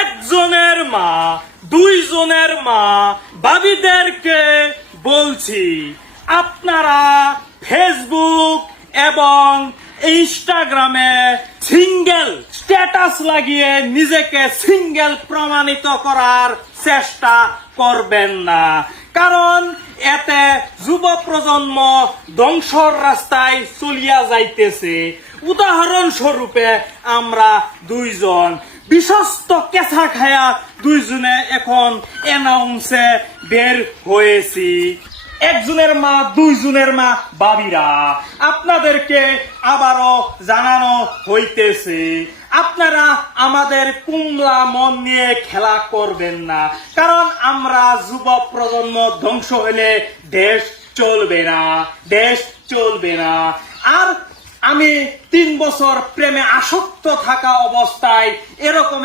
একজনের মা, দুইজনের মা, ভাবিদেরকে বলছি, আপনারা ফেসবুক এবং ইনস্টাগ্রামে সিঙ্গেল স্ট্যাটাস লাগিয়ে নিজেকে সিঙ্গেল প্রমাণিত করার চেষ্টা করবেন না, কারণ এতে যুব প্রজন্ম ধ্বংসর রাস্তায় চলিয়া যাইতেছে। উদাহরণস্বরূপে আমরা দুইজন বিশ্বস্ত কেঁচা খায়া দুইজনে এখন অ্যানাউন্সে বের হয়েছি। একজনের মা, দুইজনের মা, ভাবিরা, আপনাদেরকে আবারও জানানো হইতেছে, আপনারা আমাদের কুমলা মন নিয়ে খেলা করবেন না, কারণ আমরা যুব প্রজন্ম ধ্বংস হলে দেশ চলবে না, দেশ চলবে না। আর আমি 3 বছর প্রেমে আসক্ত থাকা অবস্থায় এরকম